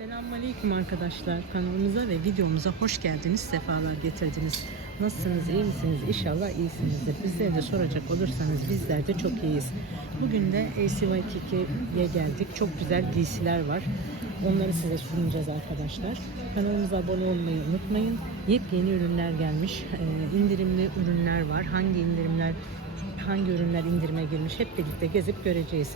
Selamünaleyküm arkadaşlar. Kanalımıza ve videomuza hoş geldiniz. Sefalar getirdiniz. Nasılsınız? iyi misiniz? İnşallah iyisinizdir. Bizleri de soracak olursanız bizler de çok iyiyiz. Bugün de ACY2'ye geldik. Çok güzel giysiler var. Onları size sunacağız arkadaşlar. Kanalımıza abone olmayı unutmayın. Yepyeni ürünler gelmiş. Ee, indirimli ürünler var. Hangi indirimler hangi ürünler indirime girmiş hep birlikte gezip göreceğiz.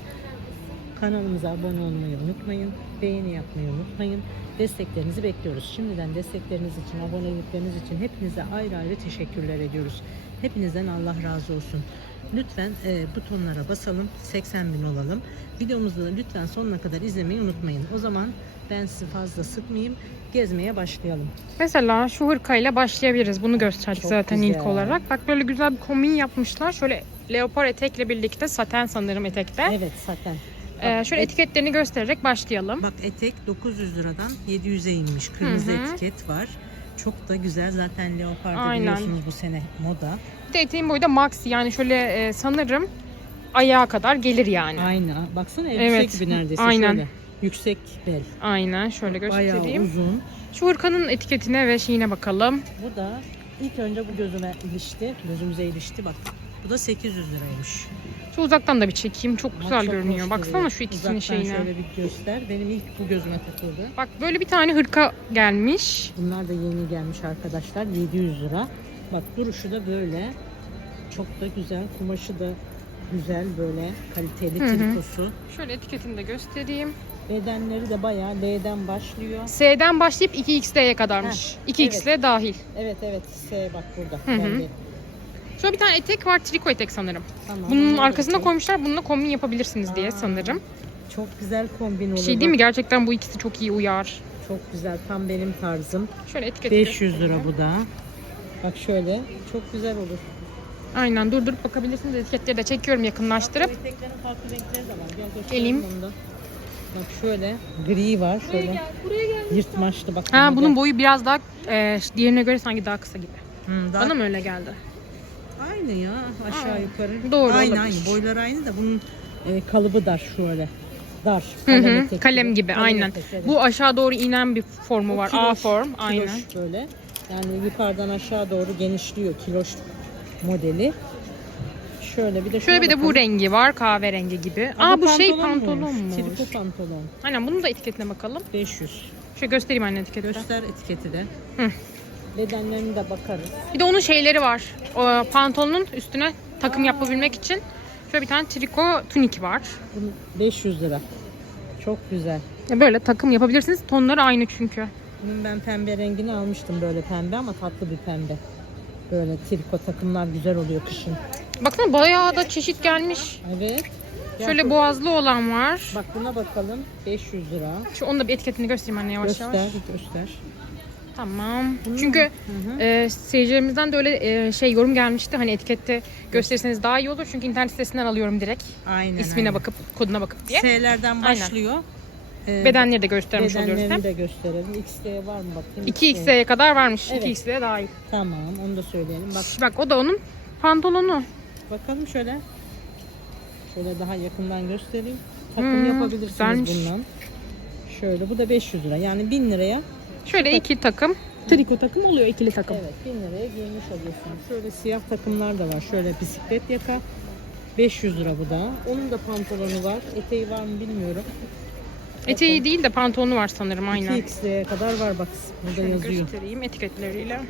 Kanalımıza abone olmayı unutmayın. Beğeni yapmayı unutmayın. Desteklerinizi bekliyoruz. Şimdiden destekleriniz için, abonelikleriniz için hepinize ayrı ayrı teşekkürler ediyoruz. Hepinizden Allah razı olsun. Lütfen e, butonlara basalım. 80 bin olalım. Videomuzu da lütfen sonuna kadar izlemeyi unutmayın. O zaman ben sizi fazla sıkmayayım. Gezmeye başlayalım. Mesela şu hırkayla başlayabiliriz. Bunu gösterdik Çok zaten güzel. ilk olarak. Bak böyle güzel bir kombin yapmışlar. Şöyle leopar etekle birlikte saten sanırım etekte. Evet zaten. Ee, şöyle et- etiketlerini göstererek başlayalım. Bak etek 900 liradan 700'e inmiş. Kırmızı Hı hı. etiket var. Çok da güzel. Zaten Aynen. biliyorsunuz bu sene moda. Bir de eteğin boyu da maxi yani şöyle e, sanırım ayağa kadar gelir yani. Aynı. Baksana elbise Evet, gibi neredeyse. aynen. Şöyle. Yüksek bel. Aynen şöyle Bayağı göstereyim. uzun. Şu hırkanın etiketine ve şeyine bakalım. Bu da ilk önce bu gözüme ilişti. Gözümüze ilişti. Bak bu da 800 liraymış. Şu uzaktan da bir çekeyim. Çok Ama güzel çok görünüyor. Baksana duruyor. şu ikisinin Uzaktan şeyine. şöyle bir göster. Benim ilk bu gözüme takıldı. Bak böyle bir tane hırka gelmiş. Bunlar da yeni gelmiş arkadaşlar. 700 lira. Bak duruşu da böyle. Çok da güzel. Kumaşı da güzel böyle kaliteli Hı hı. trikosu. Şöyle etiketini de göstereyim. Bedenleri de bayağı L'den başlıyor. S'den başlayıp 2XL'ye kadarmış. 2XL dahil. Evet evet S bak burada. Hı hı. Belli. Şöyle bir tane etek var, triko etek sanırım. Tamam, Bunun arkasına çok- koymuşlar, bununla kombin yapabilirsiniz diye Aa, sanırım. Çok güzel kombin olur. Bir şey değil mi? Gerçekten bu ikisi çok iyi uyar. Çok güzel. Tam benim tarzım. Şöyle etiketi 500 lira bu da. Bak şöyle. Çok güzel olur. Aynen durdurup bakabilirsiniz. Etiketleri de çekiyorum yakınlaştırıp. Bu eteklerin farklı renkleri de var. Gel da. Bak şöyle gri var. Şöyle buraya gel. yırtmaçlı bak. Ha bunun boyu biraz daha e, diğerine göre sanki daha kısa gibi. Hı, daha- Bana mı öyle geldi? Aynı ya aşağı Aa, yukarı. doğru aynı olabilir. aynı. Boylar aynı da bunun e, kalıbı dar şöyle. Dar. Hı hı, etek kalem gibi Kalem aynen. etek, evet. Bu aşağı doğru inen bir formu var. kiloş, A form kiloş aynen. böyle. Yani yukarıdan aşağı doğru genişliyor kiloş modeli. Şöyle bir de Şöyle bir de bu bakalım. rengi var kahverengi gibi. Aa, bu şey pantolonmuş. Triko pantolon. Aynen bunun da etiketine bakalım. 500. Şöyle göstereyim anne etiketi. Göster etiketi de. Hı. Bedenlerine de bakarız. Bir de onun şeyleri var. O pantolonun üstüne takım yapabilmek için şöyle bir tane triko tunik var. Bunun 500 lira. Çok güzel. Ya Böyle takım yapabilirsiniz. Tonları aynı çünkü. Bunun ben pembe rengini almıştım böyle pembe ama tatlı bir pembe. Böyle triko takımlar güzel oluyor kışın. Baksana bayağı da çeşit gelmiş. Evet. Şöyle boğazlı olan var. Bak buna bakalım. 500 lira. Şu onun da bir etiketini göstereyim anne yavaş göster, yavaş. göster. Tamam. Bunu- Çünkü Hı hı. e, seyircilerimizden de öyle e, şey yorum gelmişti. Hani etikette gösterirseniz daha iyi olur. Çünkü internet sitesinden alıyorum direkt. Aynen. İsmine aynen. bakıp koduna bakıp diye. S'lerden Aynen. başlıyor. Ee, Bedenleri de göstermiş oluyoruz. bedenlerini de gösterelim. XL var mı bakayım? 2x'e kadar varmış. Evet. 2x'e dahil. Tamam onu da söyleyelim. Bak Bak o da onun pantolonu. bakalım şöyle. Şöyle daha yakından göstereyim. Takım Hmm, yapabilirsiniz güzelmiş. bundan. Şöyle bu da 500 lira. Yani 1000 liraya Şöyle iki takım. Triko takım oluyor ikili takım. Evet 1000 liraya giymiş oluyorsunuz. Şöyle siyah takımlar da var. Şöyle bisiklet yaka. 500 lira bu da. Onun da pantolonu var. Eteği var mı bilmiyorum. Eteği değil de pantolonu var sanırım aynen. 2x'e kadar var bak. Burada Şöyle yazıyor. göstereyim etiketleriyle.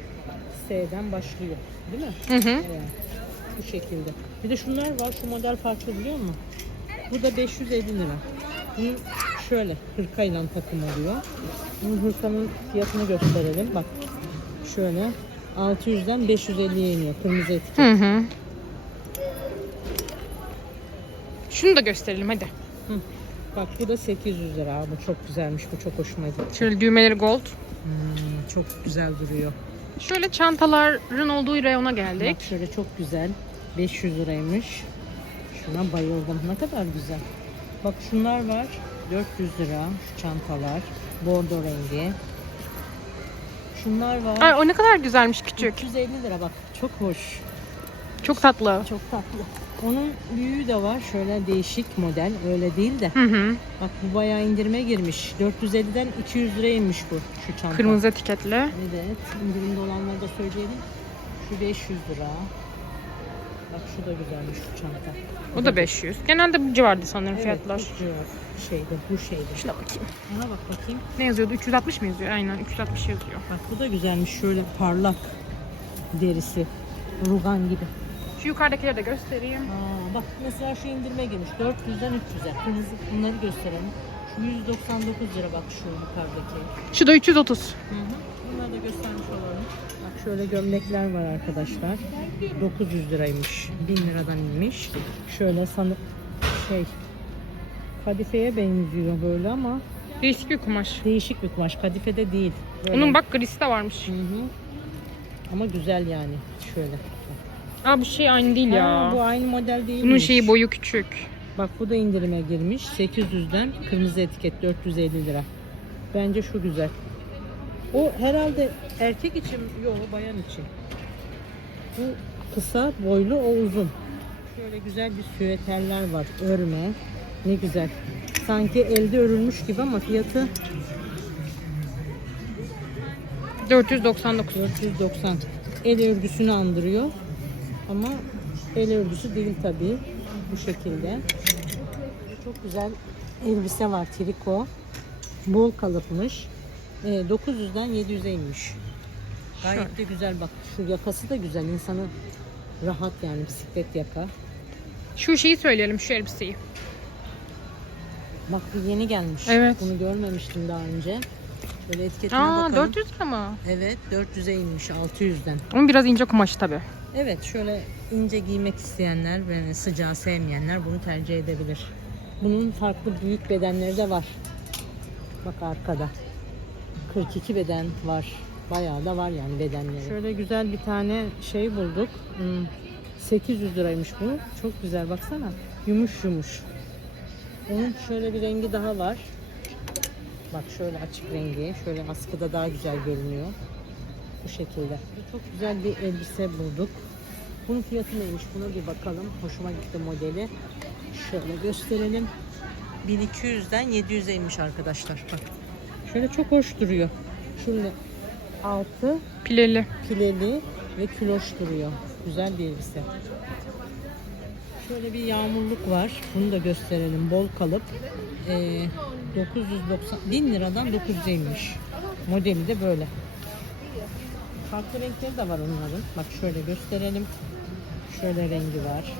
S'den başlıyor. Değil mi? Hı hı. Evet. Bu şekilde. Bir de şunlar var. Şu model farklı biliyor musun? Bu da 550 lira. Bunun şöyle hırkayla takım oluyor. Bunun hırkanın fiyatını gösterelim. Bak şöyle 600'den 550'ye iniyor. Kırmızı etiket. Hı hı. Şunu da gösterelim hadi. Bak bu da 800 lira. Bu çok güzelmiş. Bu çok hoşuma gitti. Şöyle düğmeleri gold. Hmm, çok güzel duruyor. Şöyle çantaların olduğu reyona geldik. Bak şöyle çok güzel. 500 liraymış. Şuna bayıldım. Ne kadar güzel. Bak şunlar var. 400 lira şu çantalar. Bordo rengi. Şunlar var. Ay o ne kadar güzelmiş küçük. 350 lira bak. Çok hoş. Çok tatlı. Çok tatlı. Onun büyüğü de var. Şöyle değişik model. Öyle değil de. Hı hı. Bak bu bayağı indirime girmiş. 450'den 200 liraya inmiş bu şu çanta. Kırmızı etiketli. Evet. indirimde olanları da söyleyelim. Şu 500 lira. Bak şu da güzelmiş şu çanta. O da 500. Genelde bu civarda sanırım Evet, fiyatlar. bu civar şeyde, bu şeyde. Şuna bakayım. Ona bak bakayım. Ne yazıyordu? 360 mı yazıyor? Aynen 360 yazıyor. Bak bu da güzelmiş. Şöyle parlak derisi. Rugan gibi. Şu yukarıdakileri de göstereyim. Aa, bak mesela şu indirime girmiş. 400'den 300'e. Kırmızı bunları gösterelim. Şu 199 lira bak şu yukarıdaki. Şu da 330. Hı hı. Bunları da göstermiş olalım. Bak şöyle gömlekler var arkadaşlar. 900 liraymış. 1000 liradan inmiş. Şöyle sanı şey kadifeye benziyor böyle ama Değişik bir kumaş. değişik bir kumaş. Kadifede değil. Böyle. Onun bak grisi de varmış. Hı hı. Ama güzel yani. Şöyle. Aa bu şey aynı değil ya. Bu aynı model değil. Bunun şeyi boyu küçük. Bak bu da indirime girmiş. 800'den kırmızı etiket 450 lira. Bence şu güzel. O herhalde erkek için yok bayan için. Bu kısa boylu o uzun. Şöyle güzel bir süveterler var. Örme. Ne güzel. Sanki elde örülmüş gibi ama fiyatı 499. 490. El örgüsünü andırıyor. Ama el örgüsü değil tabii. Bu şekilde. Çok güzel elbise var triko. Bol kalıpmış. Ee, 900'den 700'e inmiş. Gayet de güzel bak. Şu yakası da güzel. İnsanı rahat yani bisiklet yaka. Şu şeyi söyleyelim şu elbiseyi. Bak bu yeni gelmiş. Evet. Bunu görmemiştim daha önce. Böyle etiketine Aa bakalım. 400 lira mı? Evet 400'e inmiş 600'den. Ama biraz ince kumaş tabi. Evet şöyle ince giymek isteyenler ve sıcağı sevmeyenler bunu tercih edebilir. Bunun farklı büyük bedenleri de var. Bak arkada. 42 beden var. Bayağı da var yani bedenleri. Şöyle güzel bir tane şey bulduk. Hmm, 800 liraymış bu. Çok güzel baksana. Yumuş yumuş. Onun şöyle bir rengi daha var. Bak şöyle açık rengi. Şöyle askıda daha güzel görünüyor. Bu şekilde. Çok güzel bir elbise bulduk. Bunun fiyatı neymiş? Buna bir bakalım. Hoşuma gitti modeli. Şöyle gösterelim. 1200'den 700'e inmiş arkadaşlar. Bak. Şöyle çok hoş duruyor. Şimdi altı Pileli. pileli ve küloş duruyor. Güzel bir elbise. Şöyle bir yağmurluk var. Bunu da gösterelim. Bol kalıp. Ee, 990 1000 liradan 900'e inmiş. Modeli de böyle. Farklı renkleri de var onların. Bak şöyle gösterelim. Şöyle rengi var.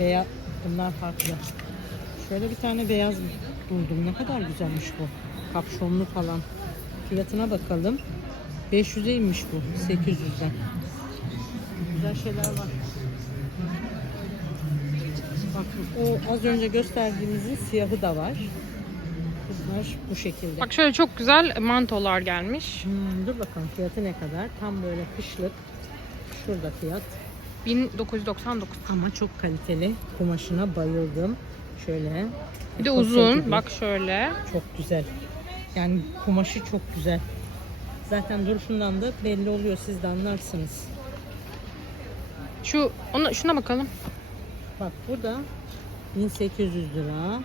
Veya bunlar farklı. Şöyle bir tane beyaz buldum. Ne kadar güzelmiş bu. Kapşonlu falan. Fiyatına bakalım. 500'e inmiş bu. 800'den. Güzel şeyler var. Bak o az önce gösterdiğimizin siyahı da var. Bunlar bu şekilde. Bak şöyle çok güzel mantolar gelmiş. Hmm, dur bakalım fiyatı ne kadar? Tam böyle kışlık. Şurada fiyat. 1999. Ama çok kaliteli. Kumaşına bayıldım. Şöyle. Bir de uzun. gibi. Bak şöyle. Çok güzel. Yani kumaşı çok güzel. Zaten duruşundan da belli oluyor. Siz de anlarsınız. Şu ona şuna bakalım. Bak bu da 1800 lira.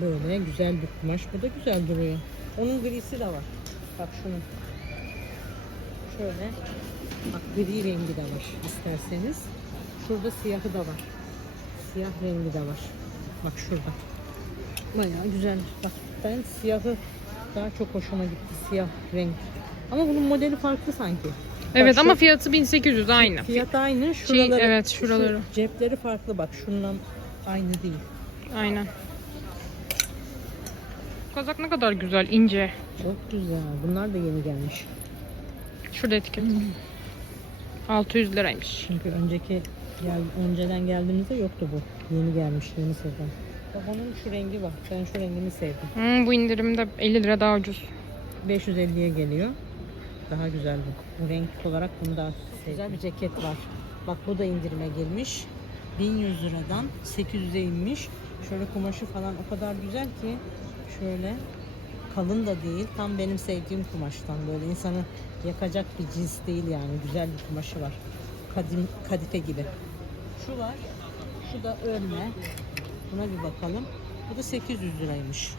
Böyle güzel bir kumaş. Bu da güzel duruyor. Onun grisi de var. Bak şunun. Şöyle. Bak gri rengi de var isterseniz. Şurada siyahı da var. Siyah rengi de var. Bak şurada. Bayağı güzel. Bak ben siyahı daha çok hoşuma gitti. Siyah renk. Ama bunun modeli farklı sanki. Evet şu- ama fiyatı 1800 aynı. Fiyat aynı. Şuraları, evet, şu şuraları. cepleri farklı bak. Şundan aynı değil. Aynen. Kazak ne kadar güzel, ince. Çok güzel. Bunlar da yeni gelmiş. Şurada etiket. 600 liraymış. Çünkü önceki gel, önceden geldiğimizde yoktu bu. Yeni gelmiş yeni sezon. Onun şu rengi var. Ben şu rengini sevdim. Hmm, bu indirimde 50 lira daha ucuz. 550'ye geliyor. Daha güzel bu. Bu renk olarak bunu daha sevdim. Güzel bir ceket var. Bak bu da indirime girmiş. 1100 liradan 800'e inmiş. Şöyle kumaşı falan o kadar güzel ki şöyle kalın da değil. Tam benim sevdiğim kumaştan böyle insanı yakacak bir cins değil yani. Güzel bir kumaşı var. Kadim, kadife gibi. Şu var. Şu da örme. Buna bir bakalım. Bu da 800 liraymış.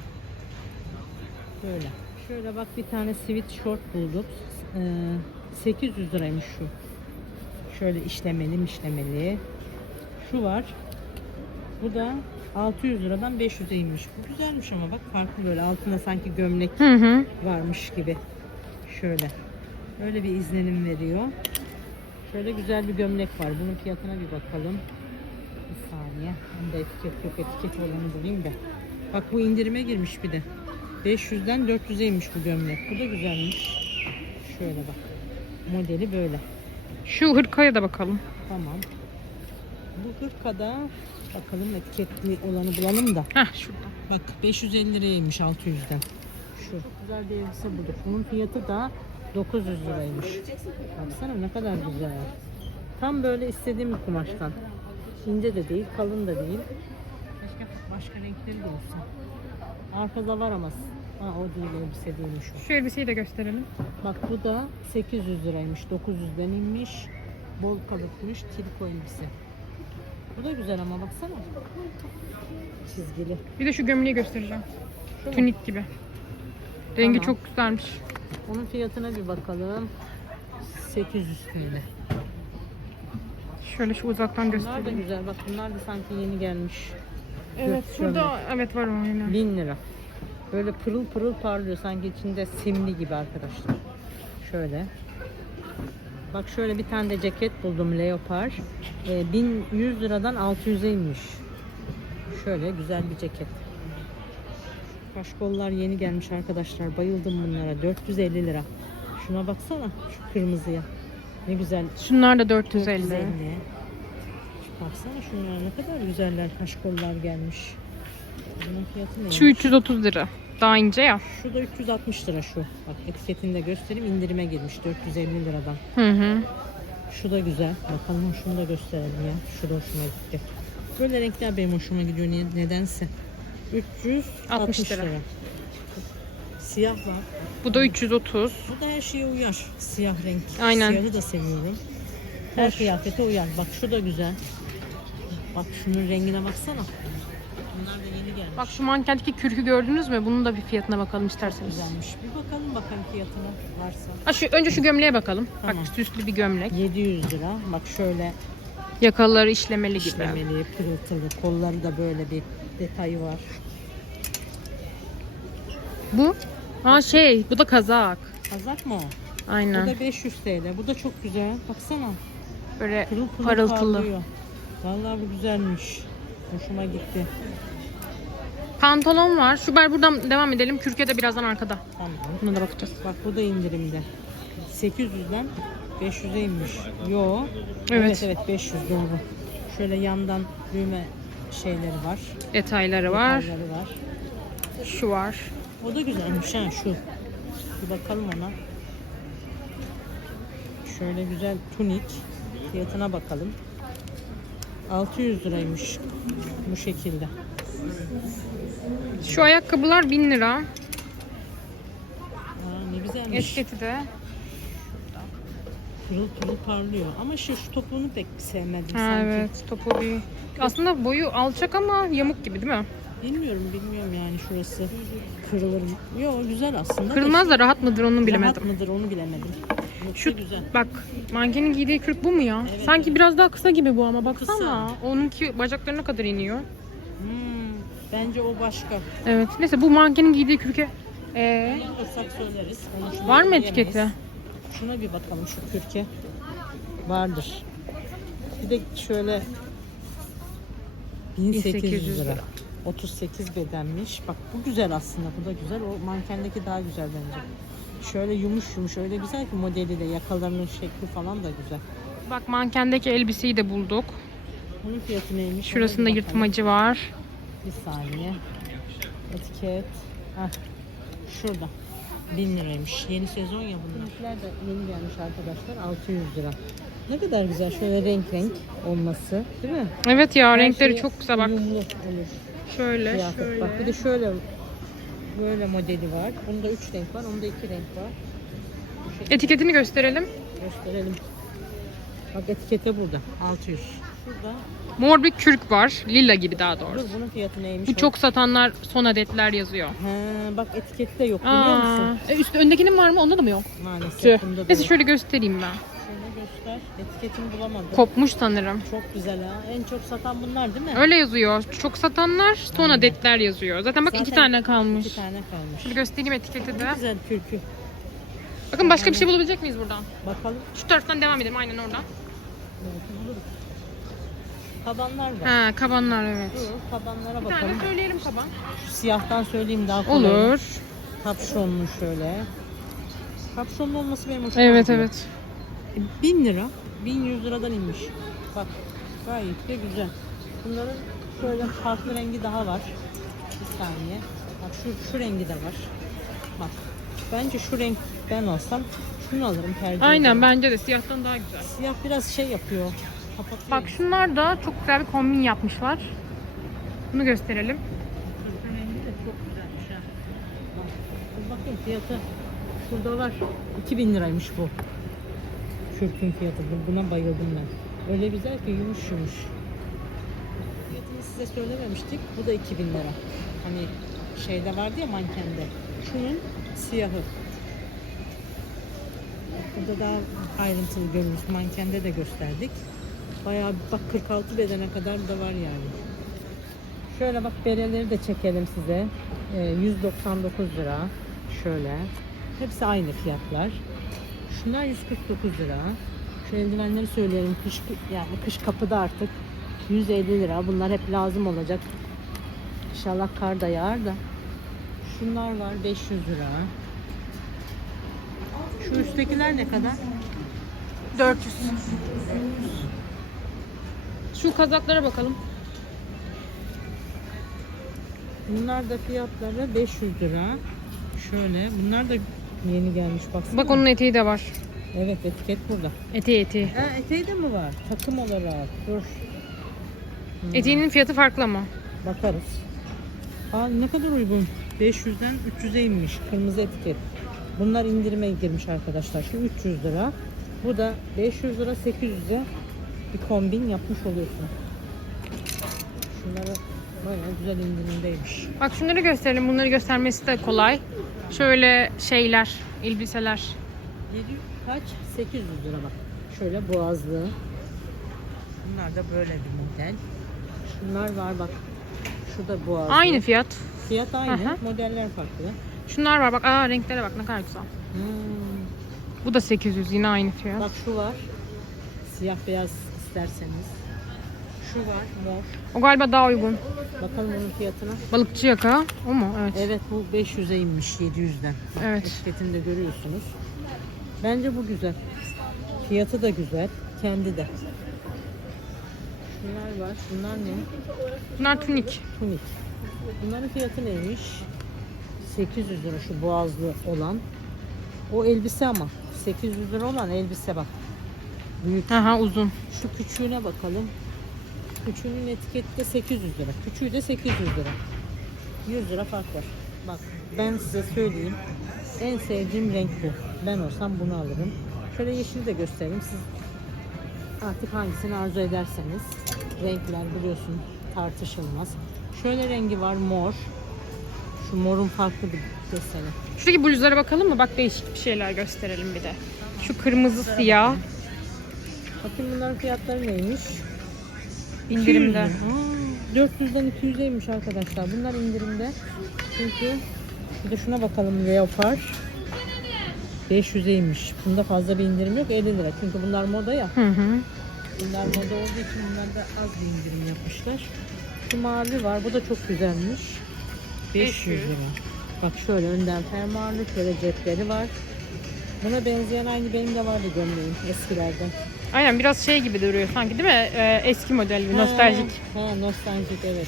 Böyle. Şöyle bak bir tane sweatshirt bulduk. Ee, 800 liraymış şu. Şöyle işlemeli işlemeli. Şu var. Bu da 600 liradan 500'e inmiş. Bu güzelmiş ama bak farklı böyle altında sanki gömlek Hı hı. varmış gibi. Şöyle. Öyle bir izlenim veriyor. Şöyle güzel bir gömlek var. Bunun fiyatına bir bakalım. Bir saniye. Bunda etiket yok. Etiket olanı bulayım da. Bak bu indirime girmiş bir de. 500'den 400'e inmiş bu gömlek. Bu da güzelmiş. Şöyle bak. Modeli böyle. Şu hırkaya da bakalım. Tamam. Bu hırkada bakalım etiketli olanı bulalım da. Heh şurada. Bak 550 liraymış 600'den. Şu. Çok güzel bir elbise bulduk. Bunun fiyatı da 900 liraymış. Baksana ne kadar güzel. Tam böyle istediğim bir kumaştan. İnce de değil, kalın da değil. Keşke başka renkleri de olsa. Arkada var ama. Ha o değil elbise değilmiş o. Şu elbiseyi de gösterelim. Bak bu da 800 liraymış. 900'den inmiş. Bol kalıpmış. Triko elbise. Bu da güzel ama baksana. Çizgili. Bir de şu gömleği göstereceğim. Şu mu? Tunik gibi. Rengi Tamam. çok güzelmiş. Onun fiyatına bir bakalım. 800 TL. Şöyle şu uzaktan Bunlar da göstereyim. güzel. Bak bunlar da sanki yeni gelmiş. Evet şurada evet var o aynen. 1000 lira. Böyle pırıl pırıl parlıyor. Sanki içinde simli gibi arkadaşlar. Şöyle. Bak şöyle bir tane de ceket buldum leopar. Ee, 1100 liradan 600'e inmiş. Şöyle güzel bir ceket. Kaşkollar yeni gelmiş arkadaşlar. Bayıldım bunlara. 450 lira. Şuna baksana. Şu kırmızıya. Ne güzel. Şunlar da 450. 450. Baksana şunlar ne kadar güzeller. Kaşkollar gelmiş. Bunun fiyatı ne? Şu 330 lira. Daha ince ya. Şu da 360 lira şu. Bak etiketini de göstereyim. indirime girmiş 450 liradan. Hı hı. Şu da güzel. Bakalım şunu da gösterelim ya. Şu da hoşuma gitti. Böyle renkler benim hoşuma gidiyor niye- nedense. 360 60 lira. lira. Siyah var. Bu da 330. Bu da her şeye uyar. Siyah renk. Aynen. Siyahı da seviyorum. Her Hoş. kıyafete uyar. Bak şu da güzel. Bak şunun rengine baksana. Bunlar da yeni gelmiş. Bak şu mankendeki kürkü gördünüz mü? Bunun da bir fiyatına bakalım isterseniz. güzelmiş. Bir bakalım bakalım fiyatına varsa. Ha şu önce şu gömleğe bakalım. Tamam. Bak süslü bir gömlek. 700 lira. Bak şöyle Yakaları işlemeli gibi. işlemeli, pırıltılı. Kolları da böyle bir detayı var. Bu? Ha şey, bu da kazak. Kazak mı o? Bu Aynen. da 500 TL. Bu da çok güzel. Baksana. Böyle Pırıl pırıl parıltılı. parlıyor. Vallahi bu güzelmiş. Hoşuma gitti. Pantolon var. Şu ben buradan devam edelim. Kürke de birazdan arkada. Tamam. Buna da bakacağız. Bak bu da indirimde. 800'den 500'e inmiş. Yo. Evet. Evet evet 500 doğru. Şöyle yandan düğme şeyleri var. Detayları var. detayları var. Şu var. O da güzelmiş ha şu. Bir bakalım ona. Şöyle güzel tunik. Fiyatına bakalım. 600 liraymış bu şekilde. Şu ayakkabılar 1000 lira. Aa, ne güzelmiş. Etiketi de. Pırıl pırıl parlıyor. Ama şu, şu topuğunu pek sevmedim Ha, sanki. evet. Topu bir. Aslında boyu alçak ama yamuk gibi değil mi? Bilmiyorum bilmiyorum yani şurası kırılır mı? Yok güzel aslında. da Kırılmaz da rahat mıdır onu Rahat bilemedim. mıdır onu bilemedim. Yoksa Şu güzel. bak mankenin giydiği kürk bu mu ya? Evet, Sanki biraz daha kısa gibi bu ama baksana. Kısa. Onunki bacaklarına kadar iniyor. Hmm, bence o başka. Evet. Neyse bu mankenin giydiği kürke ee, söyleriz. Var mı diyemeyiz. etiketi? Şuna bir bakalım şu kürke. Vardır. Bir de şöyle 1800 1800 lira. Lira. 38 bedenmiş. Bak bu güzel aslında. Bu da güzel. O mankendeki daha güzel bence. Şöyle yumuş yumuş öyle güzel ki modeli de yakalarının şekli falan da güzel. Bak mankendeki elbiseyi de bulduk. Bunun fiyatı neymiş? Şurasında yırtmacı var. Bir saniye. Etiket. Heh. Şurada. 1000 liraymış. Yeni sezon ya bunlar. Renkler de yeni gelmiş arkadaşlar. 600 lira. Ne kadar güzel şöyle renk renk olması. Değil mi? Evet ya Her renkleri şey çok güzel bak. Uyumlu olur. Şöyle Kıyafet. şöyle. Bak bir de şöyle böyle modeli var. Bunda 3 renk var. Onda 2 renk var. Etiketini gösterelim. gösterelim. Bak etikete burada. 600. şurada. Mor bir kürk var. Lila gibi daha Dur doğrusu. bunun fiyatı neymiş? Bu o? çok satanlar son adetler yazıyor. He, bak etiketi de yok biliyor Aa, musun? e, üstü öndekinin var mı? Onda da mı yok? Maalesef Tüh. Neyse şöyle göstereyim ben. Göster. Etiketini bulamadım. Kopmuş sanırım. Çok güzel ha. En çok satan bunlar değil mi? Öyle yazıyor. Çok satanlar son Aynen. adetler yazıyor. Zaten bak iki Zaten tane kalmış. İki tane kalmış. Şöyle göstereyim etiketi de. Güzel kürkü. Bakın başka bir şey bulabilecek miyiz buradan? Bakalım. Şu taraftan devam edelim aynen oradan. Belki buluruz. Tabanlar var. Ha kabanlar evet. Dur, tabanlara Bir bakalım. tane söyleyelim kaban. Şu siyahtan söyleyeyim daha kolay. Olur. Kapşonlu şöyle. Kapşonlu olması benim hoşuma Evet gidiyor. evet. E, 1000 lira. 1100 liradan inmiş. Bak gayet de güzel. Bunların şöyle farklı rengi daha var. Bir saniye. Bak şu, şu rengi de var. Bak. Bence şu renk ben olsam şunu alırım tercih Aynen ederim. bence de siyahtan daha güzel. Siyah biraz şey yapıyor. Kapatıyor. Bak şunlar da çok güzel bir kombin yapmışlar. Bunu gösterelim. Şu rengi de çok güzelmiş ha. Bak. Dur bakayım fiyatı. Şurada var. 2000 liraymış bu. Kürkün fiyatı. Bu- Buna bayıldım ben. Öyle güzel ki yumuş yumuş. Fiyatını size söylememiştik. Bu da 2000 lira. Hani şeyde vardı ya mankende. Şunun siyahı. Burada daha ayrıntılı görürüz. Mankende de gösterdik. Bayağı bak 46 bedene kadar da var yani. Şöyle bak bereleri de çekelim size. Ee, 199 lira. Şöyle. Hepsi aynı fiyatlar. Şunlar 149 lira. Şu eldivenleri söyleyelim. Kış, yani kış kapıda artık 150 lira. Bunlar hep lazım olacak. İnşallah kar da yağar da. Şunlar var 500 lira. Şu üsttekiler ne kadar? 400. Şu kazaklara bakalım. Bunlar da fiyatları 500 lira. Şöyle. Bunlar da yeni gelmiş baksana. Bak onun eteği de var. Evet etiket burada. Eteği eteği. Ha eteği de mi var? Takım olarak. Dur. Hmm, Eteğinin fiyatı farklı ama. Bakarız. Aa ne kadar uygun. 500'den 300'e inmiş. Kırmızı etiket. Bunlar indirime girmiş arkadaşlar. Şu 300 lira. Bu da 500 lira 800'e bir kombin yapmış oluyorsun. Şunları bayağı güzel indirimdeymiş. Bak şunları gösterelim. Bunları göstermesi de kolay. Şöyle şeyler, elbiseler. 700 kaç? 800 lira bak. Şöyle boğazlı. Bunlar da böyle bir model. Şunlar var bak. Şu da boğazlı. Aynı fiyat. Fiyat aynı. Aha. Modeller farklı. Şunlar var bak. Aa renklere bak ne kadar güzel. Hmm. Bu da 800 yine aynı fiyat. Bak şu var. Siyah beyaz isterseniz. Şu var mor. O galiba daha uygun. Bakalım onun fiyatına. Balıkçı yaka. O mu? Evet. Evet bu 500'e inmiş 700'den. Bak, Evet. Etiketini de görüyorsunuz. Bence bu güzel. Fiyatı da güzel. Kendi de. Şunlar var. Bunlar ne? Bunlar tunik. Tunik. Bunların fiyatı neymiş? 800 lira şu boğazlı olan. O elbise ama. 800 lira olan elbise bak. Büyük. Aha uzun. Şu küçüğüne bakalım. Küçüğünün etiketi de 800 lira. Küçüğü de 800 lira. 100 lira fark var. Bak ben size söyleyeyim. En sevdiğim renk bu. Ben olsam bunu alırım. Şöyle yeşili de göstereyim. Siz artık hangisini arzu ederseniz. Renkler biliyorsun tartışılmaz. Şöyle rengi var mor. Şu morun farklı bir deseni. Şuradaki bluzlara bakalım mı? Bak değişik bir şeyler gösterelim bir de. Şu kırmızı siyah. Bakın bunların fiyatları neymiş? İndirimde. 400'den 200'eymiş arkadaşlar. Bunlar indirimde. Çünkü bir de şuna bakalım Leopard. 500'eymiş. Bunda fazla bir indirim yok 50 lira. Çünkü bunlar moda ya. Hı hı. Bunlar moda olduğu için bunlarda az bir indirim yapmışlar. Şu mavi var. Bu da çok güzelmiş. 500 lira. Bak şöyle önden fermuarlı. Şöyle cepleri var. Buna benzeyen aynı benim de vardı gömleğim eskilerden. Aynen biraz şey gibi duruyor sanki değil mi? Ee, eski model gibi, nostaljik. Ha, nostaljik evet.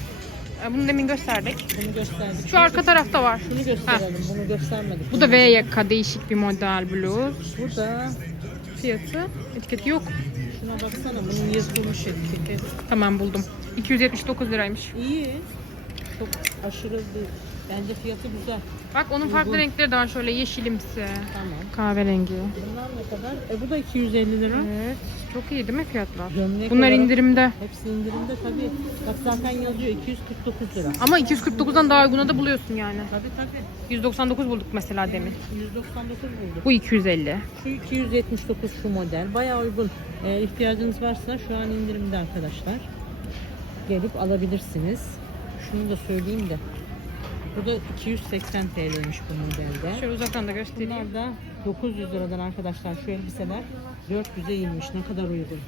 Ee, Bunu demin gösterdik. Bunu gösterdik. Şu arka tarafta var. Şunu gösterelim. Bunu göstermedik. Bu da V yaka değişik bir model bluz. Bu da Fiyatı, etiketi yok. şuna baksana bunun yırtılmış etiketi. Tamam buldum. 279 liraymış. İyi. Çok aşırı bir bence fiyatı güzel. Bak onun farklı Uygun. renkleri de var şöyle yeşilimsi, Tamam. kahverengi. Bunlar ne kadar? E bu da 250 lira. Evet. Çok iyi değil mi fiyatlar? Gömlek Bunlar olarak indirimde. Hepsi indirimde tabii. Bak zaten yazıyor 249 lira. Ama 249'dan daha uyguna da buluyorsun yani. Tabii tabii. 199 bulduk mesela demin. 199 bulduk. Bu 250. Şu 279 şu model. Bayağı uygun. Eğer ihtiyacınız varsa şu an indirimde arkadaşlar. Gelip alabilirsiniz. Şunu da söyleyeyim de. Bu da 280 TL'ymiş bu modelde. Şöyle uzaktan da göstereyim. Bunlar da 900 liradan arkadaşlar şu elbiseler 400'e inmiş. Ne kadar uygun.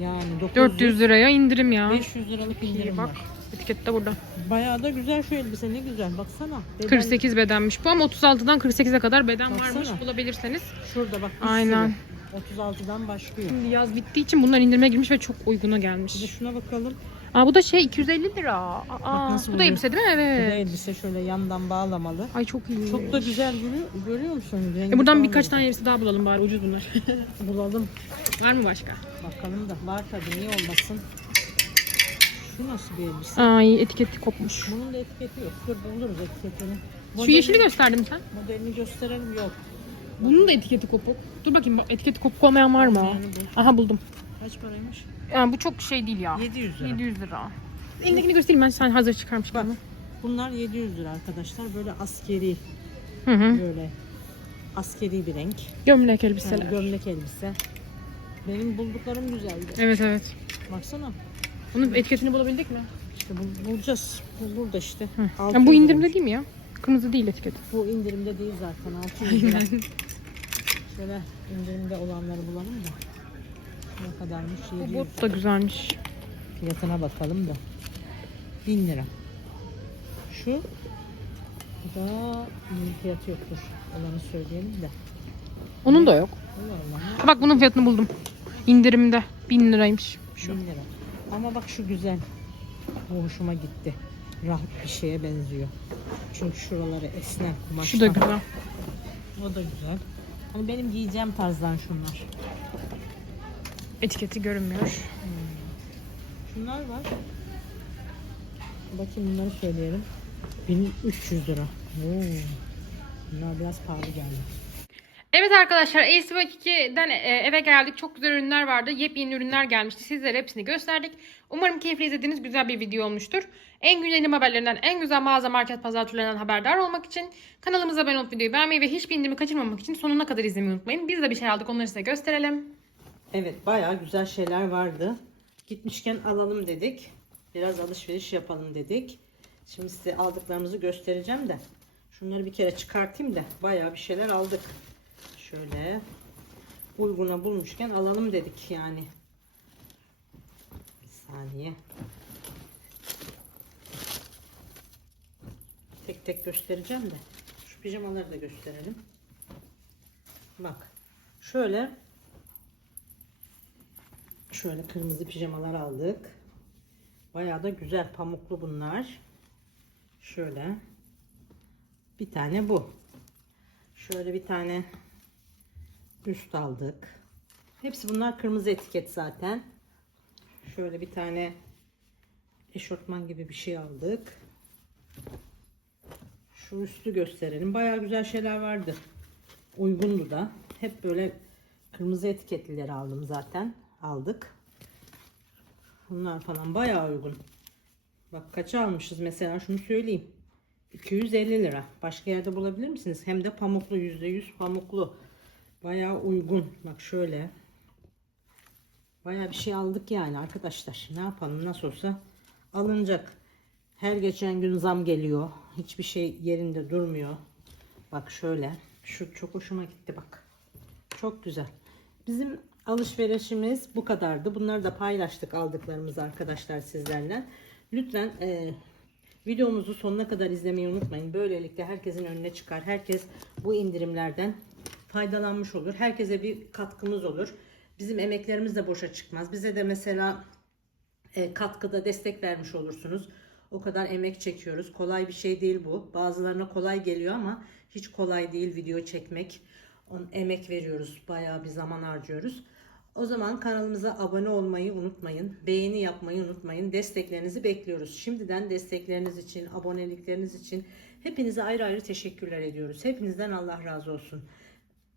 Yani 900, 400 liraya indirim ya. 500 liralık indirim bak. var. Etiket de burada. Bayağı da güzel şu elbise ne güzel baksana. Beden 48 bedenmiş bu ama 36'dan 48'e kadar beden Baksana. varmış bulabilirseniz. Şurada bak. Aynen. sürü. 36'dan başlıyor. Şimdi yaz bittiği için bunlar indirime girmiş ve çok uyguna Bir de gelmiş. şuna bakalım. Aa bu da şey 250 lira. Aa, nasıl bu da elbise değil mi? Bu da Evet. elbise şöyle yandan bağlamalı. Ay çok iyi. Çok da güzel görüyor, görüyor musun? Rengi E buradan birkaç tane elbise daha bulalım bari ucuz bunlar. bulalım. Var mı başka? Bakalım da var tabii niye olmasın. Şu nasıl bir elbise? Ay etiketi kopmuş. Bunun da etiketi yok. Dur buluruz etiketini. Şu Modelini- yeşili gösterdim sen. Modelini gösterelim yok. Bunun da etiketi kopuk. Dur bakayım bak, etiketi kopuk olmayan var mı? Yani bu Aha buldum. kaç paraymış? Yani bu çok şey değil ya. 700 lira. 700 lira. Elindekini göstereyim ben sen hazır çıkarmış Bak gibi. bunlar 700 lira arkadaşlar. Böyle askeri Hı hı. böyle askeri bir renk. Gömlek Yani elbiseler. gömlek elbise. Benim bulduklarım güzeldi. Evet evet. Baksana. Onun etiketini bulabildik mi? İşte bu, bulacağız. Bu burada işte. Hı. 600 Yani bu indirimde değil mi ya? Kırmızı değil etiketi. Bu indirimde değil zaten 600 lira. Şöyle indirimde olanları bulalım da. Ne kadarmış? Bu 700. bot da güzelmiş. Fiyatına bakalım da. 1000 lira. Şu da bunun fiyatı yoktur. Olanı söyleyelim de. Onun da yok. Ha, bak bunun fiyatını buldum. İndirimde. 1000 liraymış. Şu. 1000 lira. Ama bak şu güzel. Bu hoşuma gitti. Rahat bir şeye benziyor. Çünkü şuraları esnek kumaştan. Şu da güzel. O da güzel. Hani benim giyeceğim tarzdan şunlar. Etiketi görünmüyor. Şunlar var. Bakayım bunları söyleyelim. 1300 lira. Oo. Bunlar biraz pahalı geldi. Evet arkadaşlar AC Bak 2'den e, eve geldik. Çok güzel ürünler vardı. Yepyeni ürünler gelmişti. Sizlere hepsini gösterdik. Umarım keyifli izlediğiniz güzel bir video olmuştur. En güncel indirim haberlerinden, en güzel mağaza market pazar turlarından haberdar olmak için kanalımıza abone olup videoyu beğenmeyi ve hiçbir indirimi kaçırmamak için sonuna kadar izlemeyi unutmayın. Biz de bir şey aldık onları size gösterelim. Evet bayağı güzel şeyler vardı. Gitmişken alalım dedik. Biraz alışveriş yapalım dedik. Şimdi size aldıklarımızı göstereceğim de. Şunları bir kere çıkartayım da bayağı bir şeyler aldık. Şöyle uyguna bulmuşken alalım dedik yani. Bir saniye. Tek tek göstereceğim de. Şu pijamaları da gösterelim. Bak. Şöyle Şöyle kırmızı pijamalar aldık. Bayağı da güzel pamuklu bunlar. Şöyle. Bir tane bu. Şöyle bir tane üst aldık. Hepsi bunlar kırmızı etiket zaten. Şöyle bir tane eşortman gibi bir şey aldık. Şu üstü gösterelim. Bayağı güzel şeyler vardı. Uygundu da. Hep böyle kırmızı etiketlileri aldım zaten. Aldık. Bunlar falan bayağı uygun. Bak kaça almışız mesela şunu söyleyeyim. 250 lira. Başka yerde bulabilir misiniz? Hem de pamuklu %100 pamuklu. Bayağı uygun. Bak şöyle. Bayağı bir şey aldık yani arkadaşlar. Ne yapalım nasıl olsa alınacak. Her geçen gün zam geliyor. Hiçbir şey yerinde durmuyor. Bak şöyle. Şu çok hoşuma gitti bak. Çok güzel. Bizim alışverişimiz bu kadardı. Bunları da paylaştık aldıklarımızı arkadaşlar sizlerle. Lütfen e, videomuzu sonuna kadar izlemeyi unutmayın. Böylelikle herkesin önüne çıkar. Herkes bu indirimlerden faydalanmış olur. Herkese bir katkımız olur. Bizim emeklerimiz de boşa çıkmaz. Bize de mesela e, katkıda destek vermiş olursunuz. O kadar emek çekiyoruz. Kolay bir şey değil bu. Bazılarına kolay geliyor ama hiç kolay değil video çekmek. On emek veriyoruz. Bayağı bir zaman harcıyoruz. O zaman kanalımıza abone olmayı unutmayın. Beğeni yapmayı unutmayın. Desteklerinizi bekliyoruz. Şimdiden destekleriniz için, abonelikleriniz için hepinize ayrı ayrı teşekkürler ediyoruz. Hepinizden Allah razı olsun.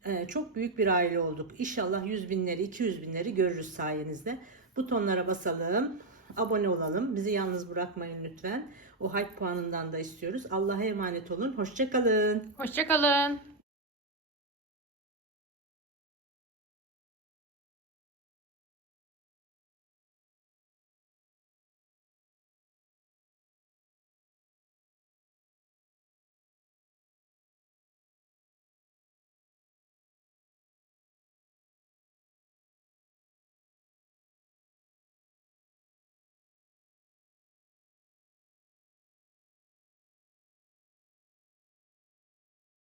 Ee, çok büyük bir aile olduk. İnşallah 100 binleri, 200 binleri görürüz sayenizde. Butonlara basalım. Abone olalım. Bizi yalnız bırakmayın lütfen. O hype puanından da istiyoruz. Allah'a emanet olun. Hoşçakalın. Hoşçakalın.